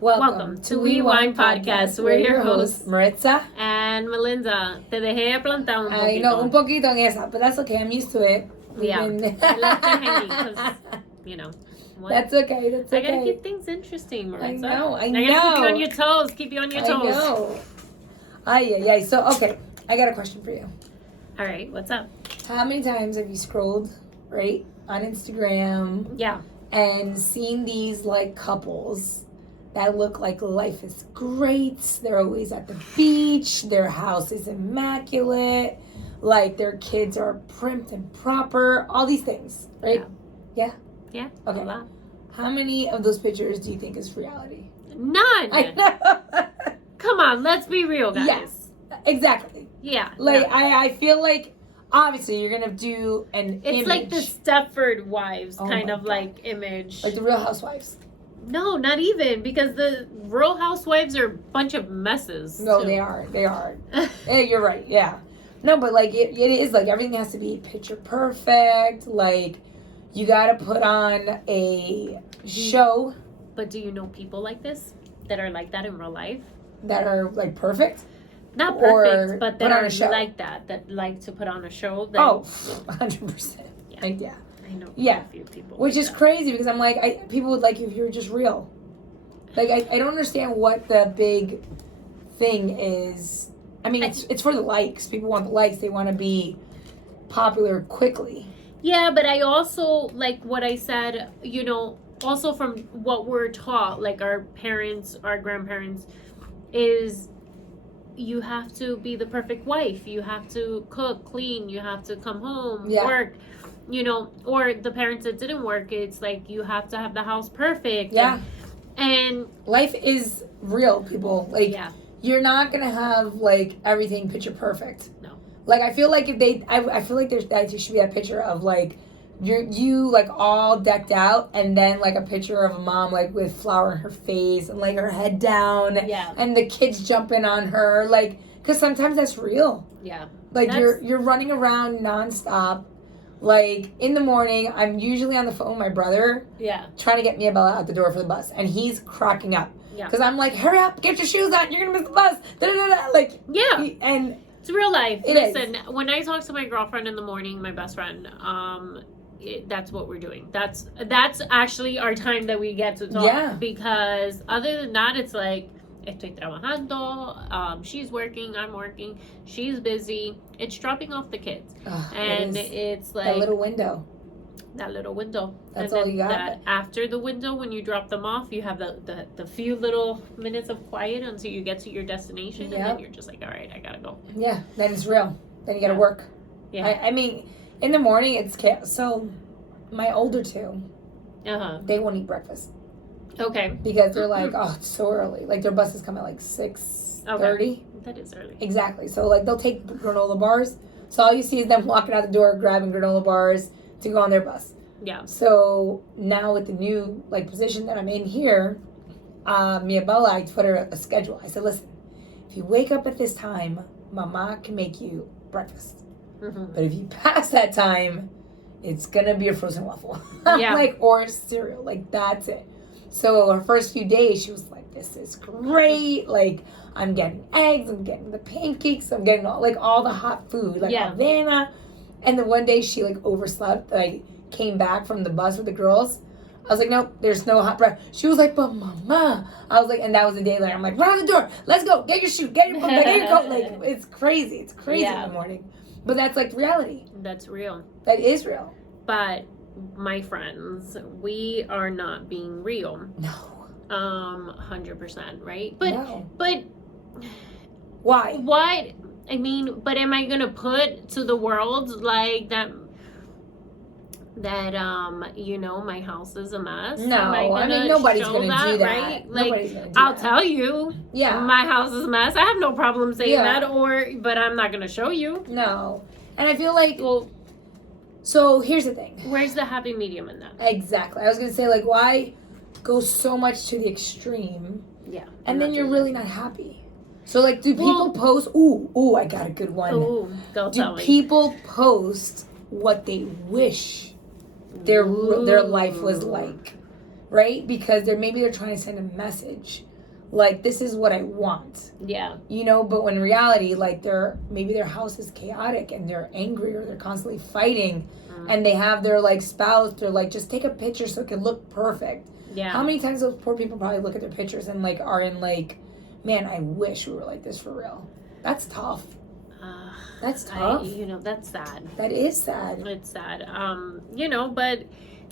Welcome to Unwind Podcast. We're your hosts, Maritza and Melinda. Te dejé plantar un poquito. I know, un poquito en esa, but that's okay. I'm used to it. Yeah. I left you hanging because, you know. What? That's okay. That's okay. I gotta keep things interesting, Maritza. I know. I gotta keep you on your toes. Keep you on your toes. I know. Ay. So, okay. I got a question for you. All right. What's up? How many times have you scrolled, right, on Instagram? Yeah. And seen these, like, couples that look like life is great. They're always at the beach. Their house is immaculate. Like, their kids are primed and proper. All these things, right? Yeah? Yeah. Okay. How many of those pictures do you think is reality? None. I know. Come on, let's be real, guys. Yes, exactly. Yeah. Like, no. I feel like, obviously, you're going to do an image. It's like the Stepford Wives kind of God. like image. Like the Real Housewives. No, not even, because the Real Housewives are a bunch of messes. No, too. they are. Yeah, you're right, yeah. No, but like it is like everything has to be picture perfect. Like you got to put on a show. But do you know people like this that are like that in real life? That are like perfect? Not perfect, but that are like that like to put on a show. That, 100%. Yeah. Like, yeah. I know a few people. Which like is that. crazy because I'm like, people would like you if you were just real. Like, I don't understand what the big thing is. I mean, it's for the likes. People want the likes. They want to be popular quickly. Yeah, but I also, like what I said, you know, also from what we're taught, like our parents, our grandparents, is you have to be the perfect wife. You have to cook, clean. You have to come home, work. You know, or the parents that didn't work, it's like you have to have the house perfect. Yeah. And life is real, people. Like, you're not going to have, like, everything picture perfect. No. Like, I feel like I feel like there should be a picture of, like, you like, all decked out, and then, like, a picture of a mom, like, with flour in her face, and, like, her head down. Yeah. And the kids jumping on her. Like, because sometimes that's real. Yeah. Like, you're running around nonstop. Like, in the morning, I'm usually on the phone with my brother. Yeah. Trying to get Mia Bella out the door for the bus. And he's cracking up. Yeah. Because I'm like, hurry up, get your shoes on. You're going to miss the bus. Da-da-da-da. Like, yeah. And it's real life. Listen, when I talk to my girlfriend in the morning, my best friend, that's what we're doing. That's actually our time that we get to talk. Yeah. Because other than that, it's like, estoy trabajando, she's working, I'm working, she's busy. It's dropping off the kids. And it's like... That little window. That's all you got. After the window, when you drop them off, you have the few little minutes of quiet until you get to your destination. And then you're just like, all right, I gotta go. Yeah, then it's real. Then you gotta work. Yeah. I mean, in the morning, it's chaos. So, my older two, they won't eat breakfast. Okay. Because they're like, oh, it's so early. Like, their buses come at like 6:30. Okay. That is early. Exactly. So, like, they'll take granola bars. So, all you see is them walking out the door, grabbing granola bars to go on their bus. Yeah. So, now with the new, like, position that I'm in here, Mia Bella, I put her a schedule. I said, listen, if you wake up at this time, Mama can make you breakfast. Mm-hmm. But if you pass that time, it's going to be a frozen waffle. Yeah. Like, or cereal. Like, that's it. So her first few days, she was like, this is great. Like, I'm getting eggs. I'm getting the pancakes. I'm getting all the hot food. Like, Havana. And then one day, she, like, overslept. Like, came back from the bus with the girls. I was like, nope, there's no hot breakfast. She was like, but Mama. I was like, and that was a day later. I'm like, run out the door. Let's go. Get your shoe. Get your book. Get your coat. Like, it's crazy. It's crazy in the morning. But that's, like, reality. That's real. That is real. But... my friends, we are not being real. No. 100%, right? But why? What? I mean, but am I gonna put to the world like that? You know, my house is a mess. No, I mean nobody's gonna do that. Right? Like, nobody's gonna do I'll that. tell you. Yeah. My house is a mess. I have no problem saying that. But I'm not gonna show you. No. And I feel like, so here's the thing. Where's the happy medium in that? Exactly. I was going to say, like, why go so much to the extreme? Yeah. And then you're really not happy. So, like, do people post, ooh, I got a good one. Ooh, go tell me. Do people post what they wish their life was like? right? Because maybe they're trying to send a message. Like, this is what I want. Yeah. You know, but when in reality, like, maybe their house is chaotic and they're angry or they're constantly fighting and they have their, like, spouse, they're like, just take a picture so it can look perfect. Yeah. How many times those poor people probably look at their pictures and, like, are in, like, man, I wish we were like this for real. That's tough. That's tough. That's sad. That is sad. It's sad. But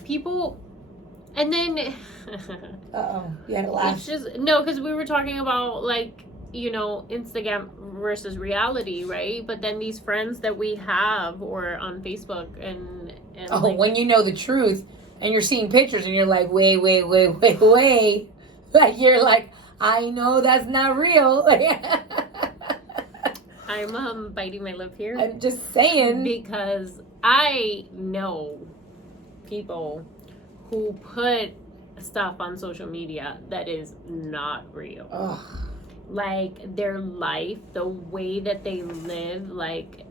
people... And then... Uh-oh. You had to laugh. It's just... No, because we were talking about, like, Instagram versus reality, right? But then these friends that we have or on Facebook and like, when you know the truth and you're seeing pictures and you're like, wait. Like, you're like, I know that's not real. I'm biting my lip here. I'm just saying. Because I know people who put stuff on social media that is not real. Ugh. Like, their life, the way that they live, like,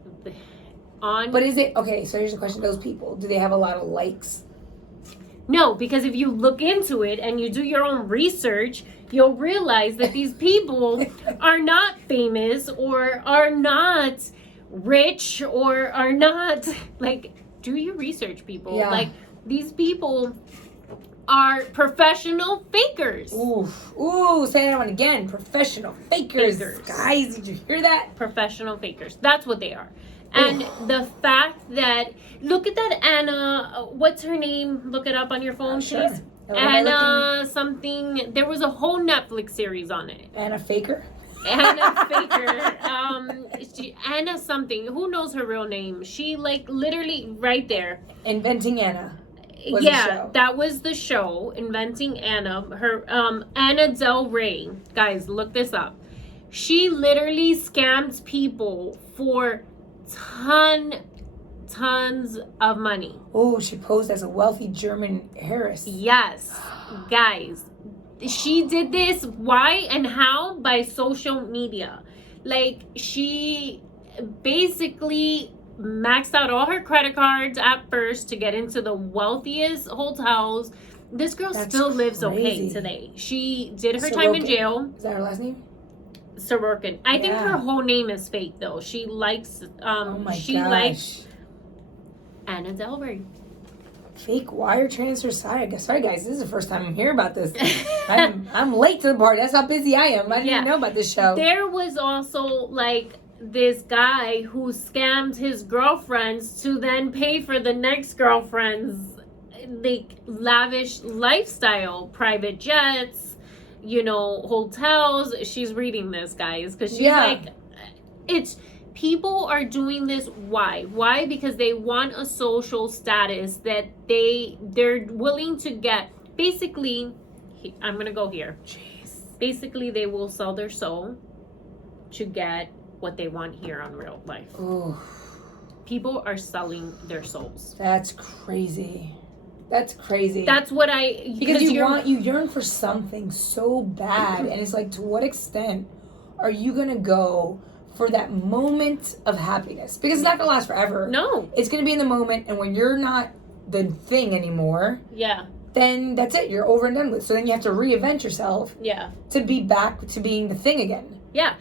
on... But is it... Okay, so here's the question. Those people, do they have a lot of likes? No, because if you look into it and you do your own research, you'll realize that these people are not famous or are not rich or are not... Like, do your research, people. Yeah. Like, these people are professional fakers. Ooh, say that one again. Professional fakers. Guys, did you hear that? Professional fakers. That's what they are. And the fact that, look at that Anna, what's her name? Look it up on your phone, Sure. please. Anna something. There was a whole Netflix series on it. Anna Faker? Anna Faker. Anna something. Who knows her real name? She, like, literally right there. Inventing Anna. That was the show. Inventing Anna. Her Anna Del Rey. Guys, look this up. She literally scams people for tons of money. Oh, she posed as a wealthy German heiress. Yes, guys. She did this. Why and how? By social media. Like, she basically maxed out all her credit cards at first to get into the wealthiest hotels. This girl still lives okay today. She did her time in jail. Is that her last name? Sorokin. I think her whole name is fake though. She likes likes Anna Del Rey. Fake wire transfer side. Sorry guys, this is the first time I'm hearing about this. I'm late to the party. That's how busy I am. I didn't even know about this show. There was also like this guy who scammed his girlfriends to then pay for the next girlfriend's like lavish lifestyle, private jets, hotels. She's reading this, guys, because she's like, it's people are doing this. Why? Because they want a social status that they're willing to get. Basically, I'm gonna go here. Jeez. Basically, they will sell their soul to get what they want here on real life. Ooh. People are selling their souls. That's crazy. That's crazy. That's what because you yearn for something so bad, and it's like, to what extent are you gonna go for that moment of happiness? Because it's not gonna last forever. No, it's gonna be in the moment, and when you're not the thing anymore, then that's it. You're over and done with. So then you have to reinvent yourself. To be back to being the thing again.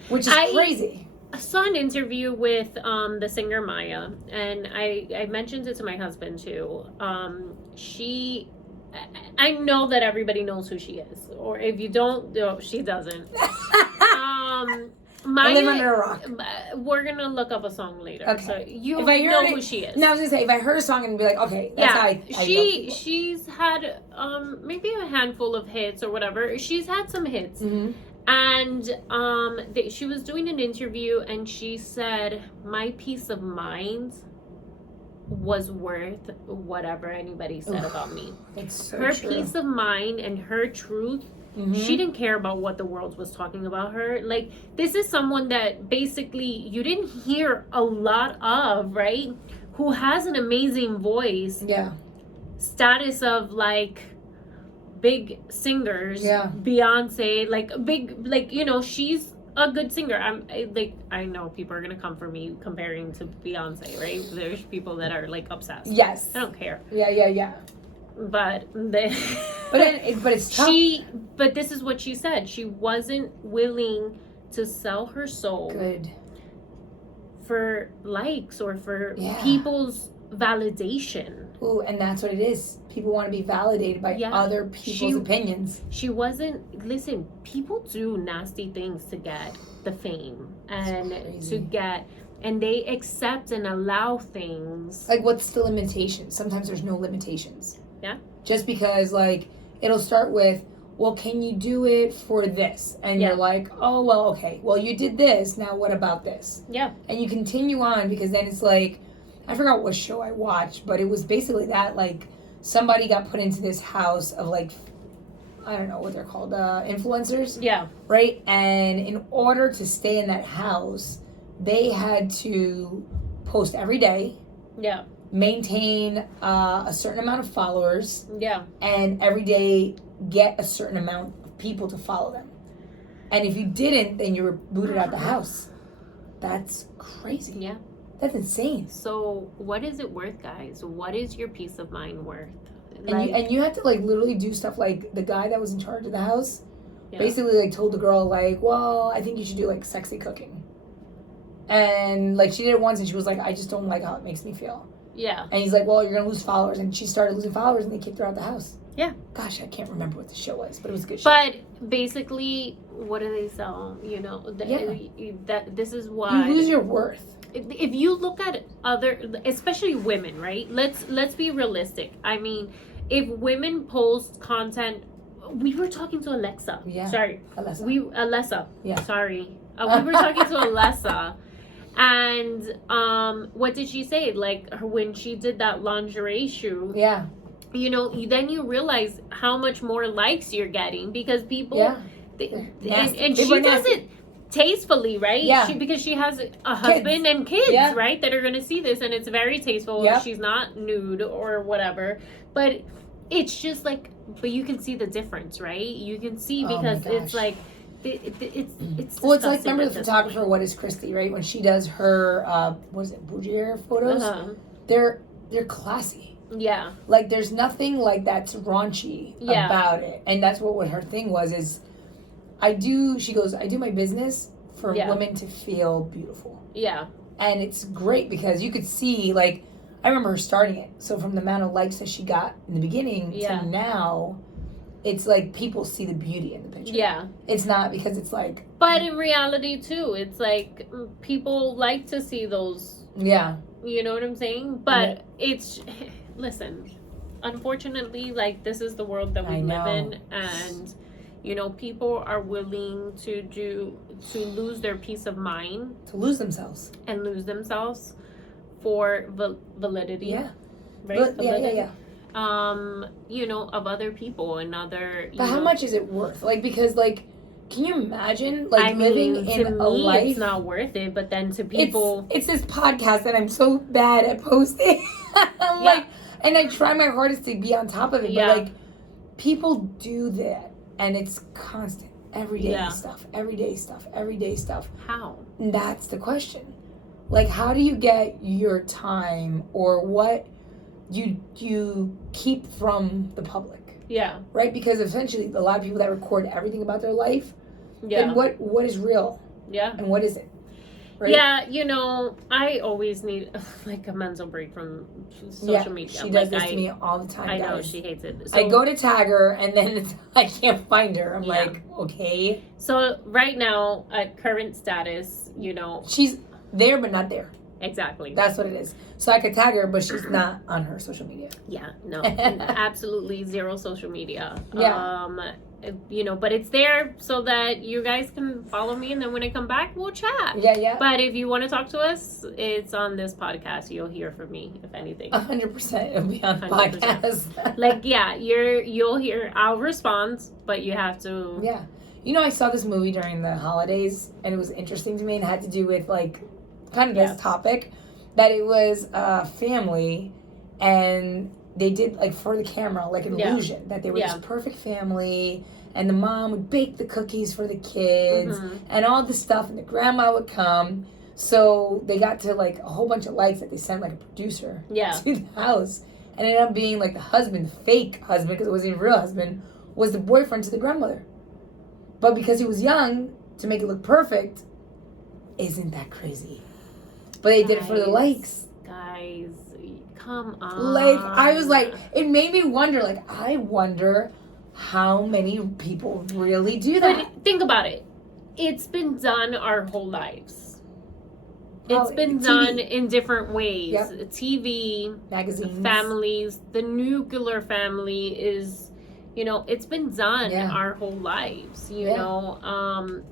Which is crazy. I saw an interview with the singer Maya, and I mentioned it to my husband too. I know that everybody knows who she is, or if you don't, no, she doesn't. Maya, I live under a rock. We're gonna look up a song later, so you know who she is. No, I was gonna say, if I heard a song and be like, okay, that's how I she's had maybe a handful of hits or whatever. She's had some hits. And she was doing an interview, and she said, my peace of mind was worth whatever anybody said about me. It's so her true. Peace of mind and her truth, she didn't care about what the world was talking about her. Like, this is someone that basically you didn't hear a lot of, right? Who has an amazing voice. Status of, like, big singers, Beyonce, she's a good singer. I know people are gonna come for me comparing to Beyonce, right? There's people that are like obsessed. Yes, I don't care. Yeah. But but it's tough. But this is what she said. She wasn't willing to sell her soul. Good. For likes or for people's validation. Ooh, and that's what it is. People want to be validated by other people's opinions. She wasn't. Listen, people do nasty things to get the fame and to get, and they accept and allow things. Like, what's the limitation? Sometimes there's no limitations. Yeah. Just because, like, it'll start with, well, can you do it for this? And you're like, oh, well, okay. Well, you did this. Now what about this? Yeah. And you continue on because then it's like, I forgot what show I watched, but it was basically that, like, somebody got put into this house of, like, I don't know what they're called, influencers. Yeah. Right? And in order to stay in that house, they had to post every day. Yeah. Maintain a certain amount of followers. Yeah. And every day get a certain amount of people to follow them. And if you didn't, then you were booted out the house. That's crazy. Yeah. That's insane. So what is it worth, guys? What is your peace of mind worth? And you had to, like, literally do stuff like the guy that was in charge of the house basically, like, told the girl, like, well, I think you should do, like, sexy cooking. And, like, she did it once and she was like, I just don't like how it makes me feel. Yeah. And he's like, well, you're going to lose followers. And she started losing followers and they kicked her out the house. Yeah. Gosh, I can't remember what the show was, but it was a good show. But basically, what do they sell? You know, that this is why you lose your worth. If you look at other, especially women, right? Let's be realistic. I mean, if women post content, we were talking to Alexa. Yeah. Sorry. Alessa. Yeah. Sorry. We were talking to Alessa. And what did she say? Like, when she did that lingerie shoot. Yeah. You know, then you realize how much more likes you're getting because people. Yeah. And she does it tastefully, right? Yeah. Because she has a husband and kids, right? That are going to see this, and it's very tasteful. Yep. She's not nude or whatever. But it's just like, but you can see the difference, right? You can see because it's like, it's well, it's like, remember the photographer, What is Christy, right? When she does her, what is it, boudoir photos? They're classy. Yeah. Like, there's nothing like that's raunchy about it. And that's what her thing was, is she goes, I do my business for women to feel beautiful. Yeah. And it's great because you could see, like, I remember her starting it. So from the amount of likes that she got in the beginning to now, it's like people see the beauty in the picture. Yeah. It's not because it's like... But in reality, too, it's like people like to see those... Yeah. You know what I'm saying? But it's... Listen, unfortunately, like, this is the world that we live in. And, you know, people are willing to lose their peace of mind. To lose themselves. And lose themselves for validity. Yeah. Right? Yeah. You know, of other people and other... But how much is it worth? Like, because, like, can you imagine, like, living in a life... it's not worth it, but then to people... It's this podcast that I'm so bad at posting. I'm like... And I try my hardest to be on top of it, but, like, people do that, and it's constant. Everyday stuff. How? And that's the question. Like, how do you get your time, or what you keep from the public? Yeah. Right? Because essentially, a lot of people that record everything about their life, and what is real? Yeah. And what isn't? Right? Yeah, you know, I always need, like, a mental break from social media. She does this to me all the time, I know, guys. she hates it. So, I go to tag her, and then I can't find her. I'm like, okay. So, right now, at current status, you know... She's there, but not there. Exactly. That's what it is. So I could tag her, but she's not on her social media. Yeah, no. Absolutely zero social media. Yeah. You know, but it's there so that you guys can follow me, and then when I come back, we'll chat. Yeah. But if you want to talk to us, it's on this podcast. You'll hear from me, if anything. 100%. It'll be on the podcast. Like, you'll hear. I'll respond, but you have to. Yeah. You know, I saw this movie during the holidays, and it was interesting to me, and it had to do with, like, kind of this topic, that it was a family, and they did, like, for the camera, like, an illusion that they were this perfect family, and the mom would bake the cookies for the kids, and all this stuff, and the grandma would come. So they got to, like, a whole bunch of likes that they sent, like, a producer to the house. and it ended up being like the husband, the fake husband, because it wasn't a real husband, was the boyfriend to the grandmother. But because he was young, to make it look perfect, isn't that crazy? But they did it for the likes. Guys, come on. Like, I was like, it made me wonder, like, I wonder how many people really do that. But think about it. It's been done our whole lives. It's been TV. done in different ways. Yep. TV, Magazines. families, the nuclear family is, you know, it's been done our whole lives, you know.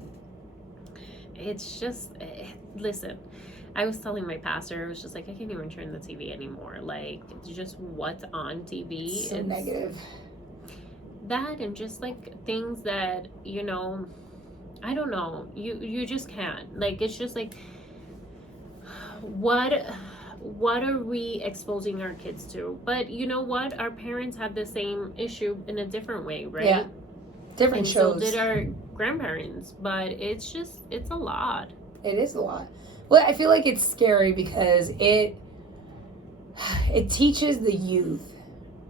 It's just, listen, I was telling my pastor, I was just like, I can't even turn the TV anymore. Like, it's just what's on TV. So it's negative. That and just like things that, you know, I don't know. You just can't. Like, it's just like, what are we exposing our kids to? But you know what? Our parents had the same issue in a different way, right? Yeah. Different and shows. So did our grandparents. But it's a lot. It is a lot. Well, I feel like it's scary because it teaches the youth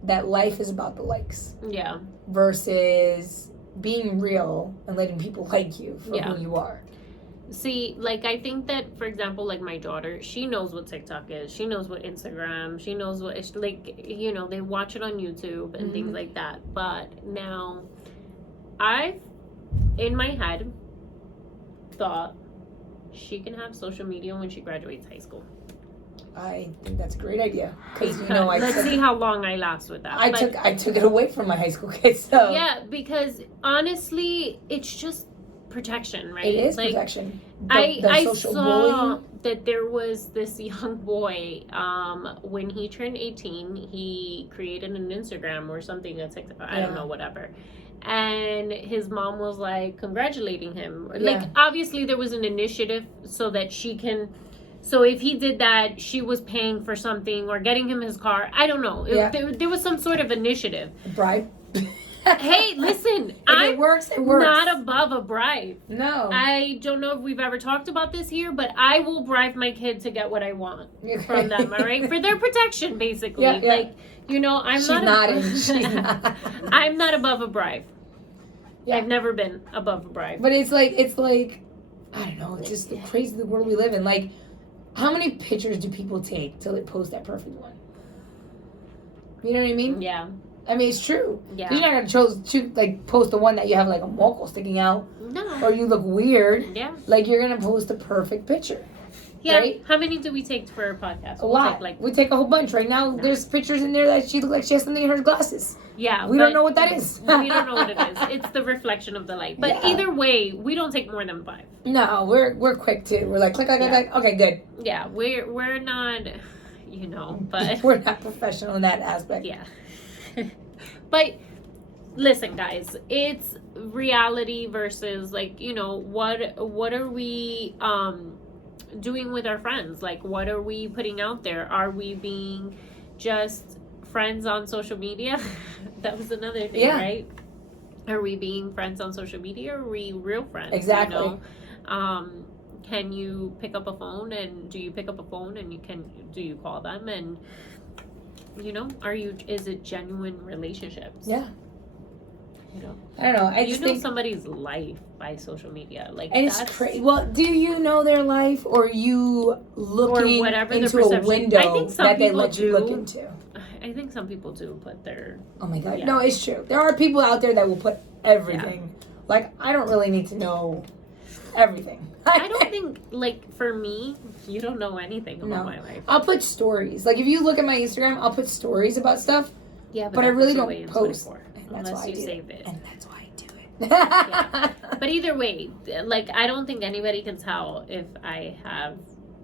that life is about the likes. Yeah. Versus being real and letting people like you for who you are. See, like, I think that, for example, like my daughter, she knows what TikTok is. She knows what Instagram. She knows what it's like, you know, they watch it on YouTube and things like that. But now, I've, in my head, thought she can have social media when she graduates high school. I think that's a great idea. Because, you know, let's see how long I last with that. I took it away from my high school kids. So yeah, because honestly, it's just protection, right? It is like, protection. I social saw bullying. that there was this young boy, when he turned 18, he created an Instagram or something, a TikTok, I don't know, whatever. And his mom was like congratulating him. Like, obviously there was an initiative so that she can, so if he did that, she was paying for something or getting him his car. I don't know. There was some sort of initiative. Bribe. Hey, listen, it works, it works. Not above a bribe. No. I don't know if we've ever talked about this here, but I will bribe my kid to get what I want from them, all right? For their protection, basically. Yeah. Like, you know, She's not. I'm not above a bribe. Yeah. I've never been above a bribe. But it's like, I don't know, it's just the crazy the world we live in. Like, how many pictures do people take till they post that perfect one? You know what I mean? Yeah. I mean, it's true. Yeah. You're not gonna post the one that you have like a moco sticking out. No. Or you look weird. Yeah. Like, you're gonna post a perfect picture. Yeah. Right? How many do we take for a podcast? A lot. We take a whole bunch. Right now, there's pictures in there that she looks like she has something in her glasses. Yeah. We don't know what that is. We don't know what it is. It's the reflection of the light. But either way, we don't take more than 5. No, we're quick too. We're like, click. Okay, good. Yeah, we're not, you know, but we're not professional in that aspect. Yeah. But listen, guys, it's reality versus, like, you know, what are we doing with our friends? Like, what are we putting out there? Are we being just friends on social media? That was another thing, right? Are we being friends on social media, or are we real friends? Exactly. You know? Can you pick up a phone, and do you pick up a phone and do you call them, and you know, is it genuine relationships? Yeah. You know, I don't know. I you just know think somebody's life by social media, like, and it's crazy. Well, do you know their life, or are you looking into a window I think some that they people let you look into? I think some people do put their. Oh my god! Yeah. No, it's true. There are people out there that will put everything. Yeah. Like, I don't really need to know everything. I don't think, like, for me, you don't know anything about my life. I'll put stories. Like, if you look at my Instagram, I'll put stories about stuff. Yeah, but I really don't post. Unless you save it. And that's why I do it. Yeah. But either way, like, I don't think anybody can tell if I have,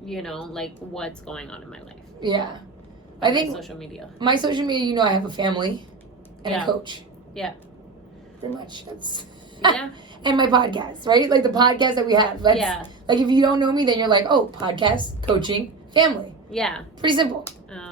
you know, like, what's going on in my life. Yeah. I think social media. My social media, you know, I have a family and a coach. Yeah. Pretty much. That's yeah. And my podcast, right? Like, the podcast that we have. Like, if you don't know me, then you're like, oh, podcast, coaching, family. Yeah. Pretty simple.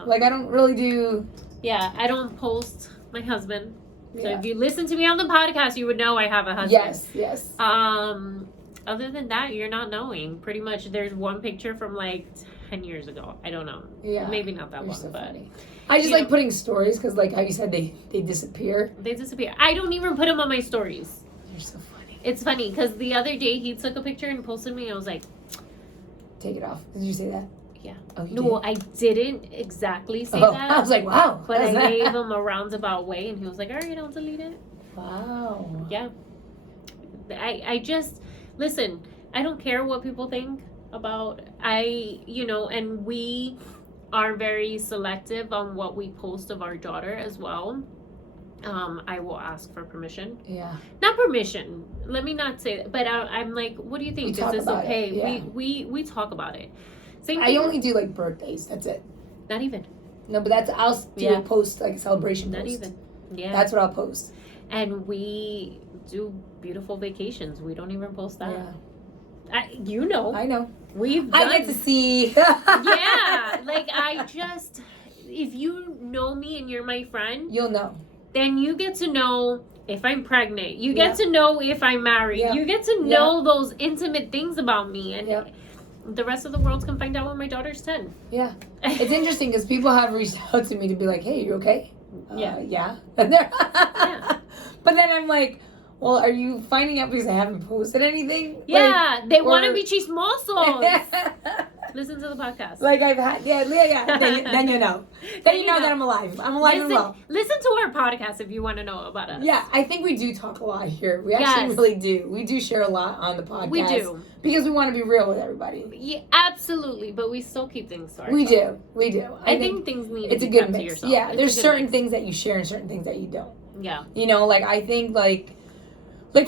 Like, I don't really do. Yeah, I don't post my husband. So if you listen to me on the podcast, you would know I have a husband. Yes. Other than that, you're not knowing. Pretty much, there's one picture from, like, 10 years ago. I don't know. Yeah. Maybe not that You're long, so but funny. I just like putting stories because, like how you said, they disappear. They disappear. I don't even put them on my stories. You're so funny. It's funny because the other day he took a picture and posted me. I was like, take it off. Did you say that? Yeah. Oh, you No, did? I didn't exactly say that. I was like, wow. But I gave him a roundabout way, and he was like, all right, I'll delete it. Wow. Yeah. I just, listen, I don't care what people think about, and we are very selective on what we post of our daughter as well. I will ask for permission. Yeah. Not permission. Let me not say that. But I'm like, what do you think? Is this okay? Yeah. We talk about it. Same I thing. only do like birthdays. That's it. Not even. No, but I'll do a post, like a celebration post. Not even. Yeah. That's what I'll post. And we do beautiful vacations. We don't even post that. Yeah. I know. We've done. I get to see. Yeah. Like, if you know me and you're my friend, you'll know. Then you get to know if I'm pregnant. You get to know if I'm married. Yeah. You get to know those intimate things about me. And the rest of the world can find out when my daughter's 10. Yeah. It's interesting because people have reached out to me to be like, hey, you okay? Yeah. Yeah. Yeah. But then I'm like, well, are you finding out because I haven't posted anything? Yeah. They want to be chismosos. Listen to the podcast. Like I've had, then you know. Then you know that I'm alive. I'm alive and well. Listen to our podcast if you want to know about us. Yeah, I think we do talk a lot here. We actually really do. We do share a lot on the podcast. We do. Because we want to be real with everybody. Yeah, absolutely. But we still keep things to ourselves. We do. I think things need to be good kept mix. to yourself. Yeah, there's certain things that you share and certain things that you don't. Yeah. Like I think like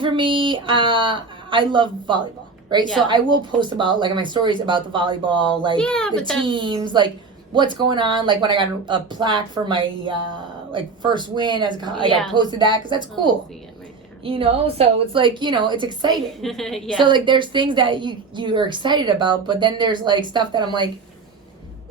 for me, I love volleyball. Right, so I will post about like my stories about the volleyball, like the teams, like what's going on. Like when I got a plaque for my first win, I posted that because that's cool. See it right there. So it's like it's exciting. Yeah. So like there's things that you are excited about, but then there's like stuff that I'm like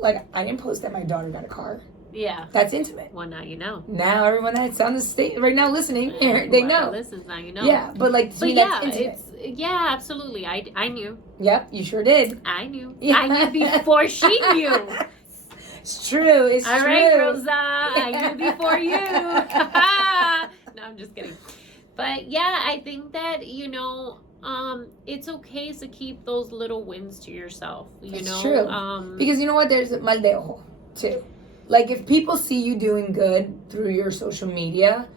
I didn't post that my daughter got a car. Yeah. That's intimate. Well, now you know. Now everyone that's on the state right now listening, they know. Listens, now you know. Yeah, but to me that's intimate. Yeah, absolutely. I knew. Yep, you sure did. I knew. Yeah. I knew before she knew. It's true. It's all true. All right, Rosa. I knew before you. No, I'm just kidding. But yeah, I think that, it's okay to keep those little wins to yourself. It's true. Because you know what? There's mal de ojo, too. Like, if people see you doing good through your social media,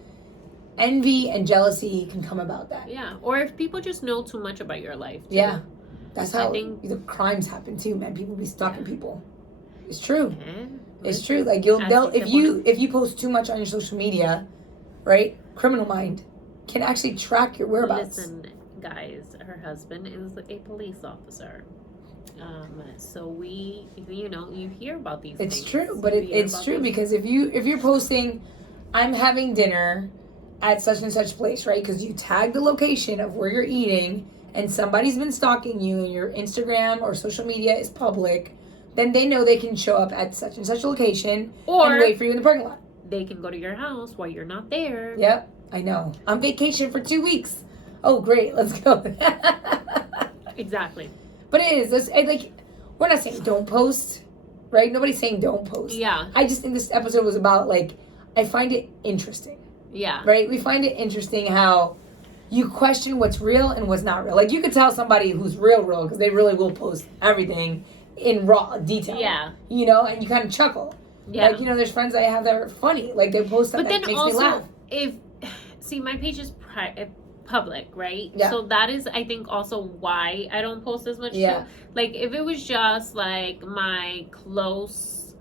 envy and jealousy can come about that. Yeah. Or if people just know too much about your life, too. Yeah. That's how the crimes happen, too, man. People be stalking people. It's true. It's true. Like, if you post too much on your social media, right? Criminal Mind can actually track your whereabouts. Listen, guys, her husband is a police officer. So we, you hear about these things. It's true, but it's true because if you're posting, I'm having dinner at such and such place, right? Because you tag the location of where you're eating and somebody's been stalking you and your Instagram or social media is public, then they know they can show up at such and such location and wait for you in the parking lot. They can go to your house while you're not there. Yep, I know. I'm vacation for 2 weeks. Oh, great. Let's go. Exactly. But it is. We're not saying don't post, right? Nobody's saying don't post. Yeah. I just think this episode was about, I find it interesting. Yeah. Right? We find it interesting how you question what's real and what's not real. Like, you could tell somebody who's real because they really will post everything in raw detail. Yeah. And you kind of chuckle. Yeah. There's friends I have that are funny. Like, they post stuff that makes me laugh. My page is public, right? Yeah. So that is, I think, also why I don't post as much. Yeah. Too. Like, if it was just, my close,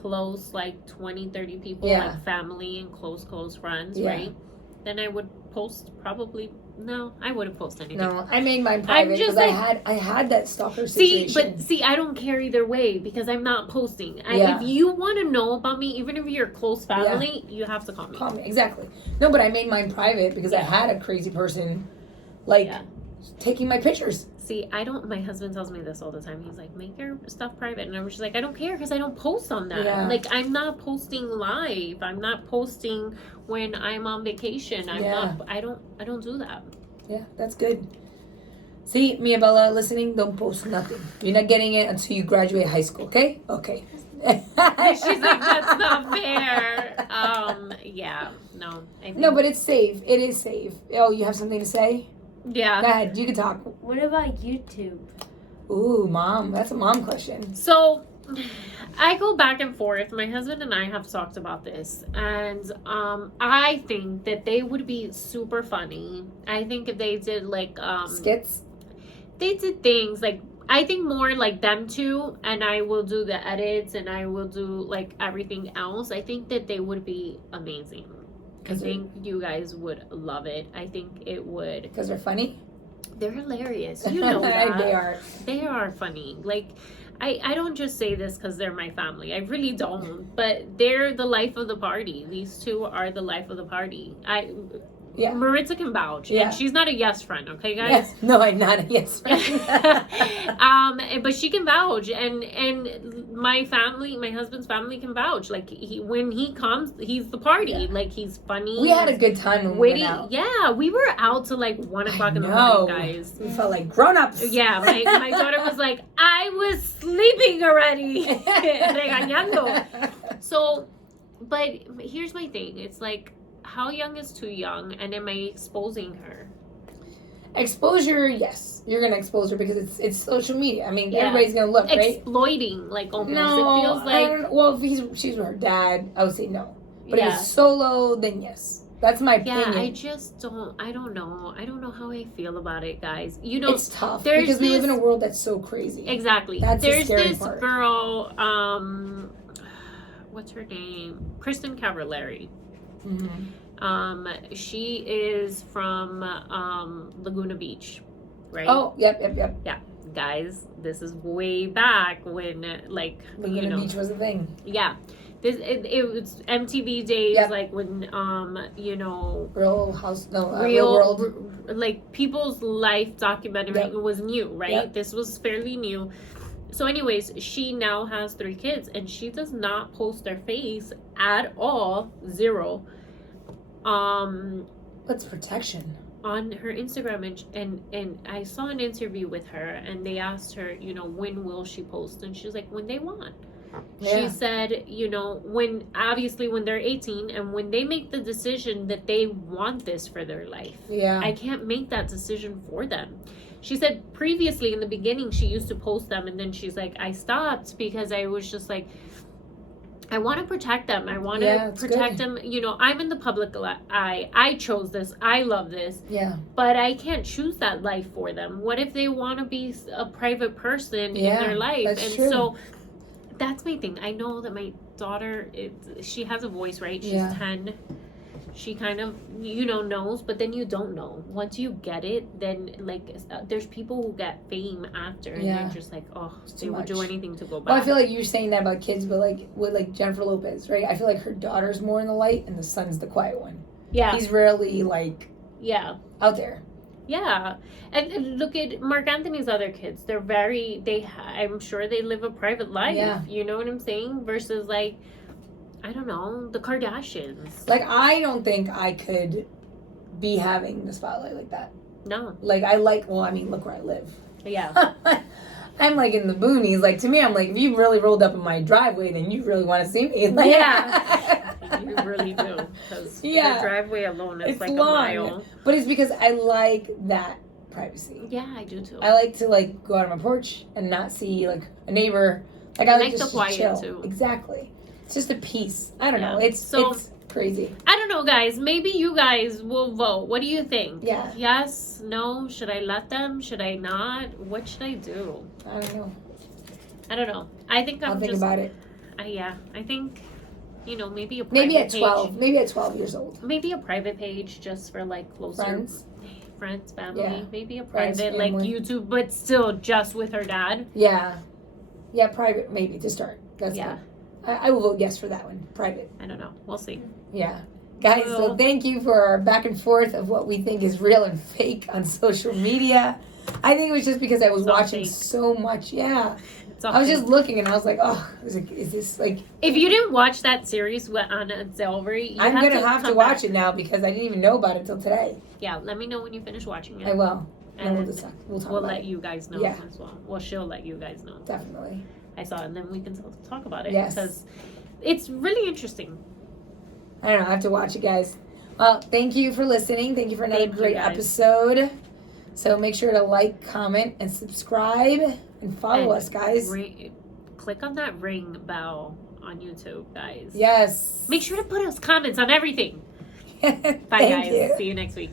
20, 30 people, family and close friends, right? Then I would post probably... No, I wouldn't post anything. No, I made mine private because I had that stalker situation. I don't care either way because I'm not posting. If you want to know about me, even if you're close family, you have to call me. Call me, exactly. No, but I made mine private because I had a crazy person, taking my pictures. See, my husband tells me this all the time. He's like, make your stuff private. And I was just like, I don't care because I don't post on that. Yeah. Like, I'm not posting live. I'm not posting when I'm on vacation. I don't do that. Yeah, that's good. See, Mia Bella listening, don't post nothing. You're not getting it until you graduate high school, okay? Okay. She's like, that's not fair. Yeah, no. I think, No, but it's safe. It is safe. Oh, you have something to say? yeah. Go ahead. You can talk. What about YouTube? Ooh, mom. That's a mom question. So, I go back and forth. My husband and I have talked about this, and I think that they would be super funny. I think if they did like Skits? they did things like, I think more like them two, and I will do the edits and I will do like everything else. I think that they would be amazing. I think you guys would love it. I think it would. Because they're funny? They're hilarious. You know that. They are. They are funny. Like, I don't just say this because they're my family. I really don't. But they're the life of the party. These two are the life of the party. Yeah. Maritza can vouch. Yeah. And she's not a yes friend, okay, guys? Yes. No, I'm not a yes friend. But she can vouch, and my family, my husband's family can vouch. Like, when he comes, he's the party. Yeah. Like, he's funny. We had a good time when we witty. went out. Yeah, we were out till like 1 o'clock in the morning, guys. We felt like grown-ups. Yeah, my daughter was like, I was sleeping already. Regañando. So, but here's my thing. It's like, how young is too young, and am I exposing her? Exposure, yes. You're going to expose her because it's social media. I mean, Yeah. everybody's going to look, right? Exploiting, like, almost. No, It feels I like, don't, well, if she's with her dad, I would say no. But yeah. if it's solo, then yes. That's my Yeah, opinion. I just don't, I don't know how I feel about it, guys. You know, It's tough there's because we live in a this- world that's so crazy. Exactly. That's the There's scary this part. girl, what's her name? Kristen Cavallari. Mm-hmm. She is from Laguna Beach, right? Oh, yep. Yeah, guys, this is way back when, like, Laguna Beach was a thing. Yeah, it was MTV days, Yep. like when Real World. like people's life documentary Yep. was new, right? Yep. This was fairly new. So anyways, she now has 3 kids, and she does not post her face at all, 0. What's protection? On her Instagram, and I saw an interview with her, and they asked her, when will she post, and she's like, when they want. Yeah. She said, when they're 18, and when they make the decision that they want this for their life, Yeah. I can't make that decision for them. She said previously in the beginning she used to post them, and then she's like, I stopped because I was just like, I want to protect them. I want to protect them. I'm in the public eye. I chose this. I love this. Yeah. But I can't choose that life for them. What if they want to be a private person in their life? That's true. So that's my thing. I know that my daughter, she has a voice, right? She's 10. She kind of, knows, but then you don't know. Once you get it, then, like, there's people who get fame after, and they're just like, oh, they would do anything to go back. Well, I feel like you're saying that about kids, but, like, with, like, Jennifer Lopez, right? I feel like her daughter's more in the light, and the son's the quiet one. Yeah. He's rarely, like, out there. Yeah. And look at Mark Anthony's other kids. I'm sure they live a private life. Yeah. You know what I'm saying? Versus, like, I don't know, the Kardashians. Like, I don't think I could be having the spotlight like that. No. Like, look where I live. Yeah. I'm, like, in the boonies. Like, to me, I'm like, if you really rolled up in my driveway, then you really want to see me. Like, Yeah. You really do. Because the driveway alone is like long. a mile. But it's because I like that privacy. Yeah, I do too. I like to, like, go out on my porch and not see, like, a neighbor. Like, I like the just quiet chill. too. Exactly. It's just a peace. I don't know. It's crazy. I don't know, guys. Maybe you guys will vote. What do you think? Yeah. Yes? No? Should I let them? Should I not? What should I do? I don't know. I don't know. I think I'll think about it. I think, maybe a private Maybe at page. 12. Maybe at 12 years old. Maybe a private page just for, like, closer friends, family. Yeah. Maybe a Friends, private, like, family. YouTube, but still just with her dad. Yeah. Yeah, private maybe to start. That's Yeah. good. I will vote yes for that one. Private. I don't know. We'll see. Yeah. Guys, so thank you for our back and forth of what we think is real and fake on social media. I think it was just because I was watching so much. Yeah. I was just looking and I was like, oh, is this like... If you didn't watch that series with Anna Delvey, I'm going to have to watch it now because I didn't even know about it until today. Yeah, let me know when you finish watching it. I will. And And we'll talk we'll about let it. you guys know Yeah. as well. Well, she'll let you guys know. Definitely. I saw it, and then we can talk about it. Yes. Because it's really interesting. I don't know. I have to watch it, guys. Well, thank you for listening. Thank you for another Thank you, great guys. episode. So make sure to like, comment, and subscribe, and follow And us, guys. Click on that ring bell on YouTube, guys. Yes. Make sure to put us comments on everything. Bye, Thank guys. you. See you next week.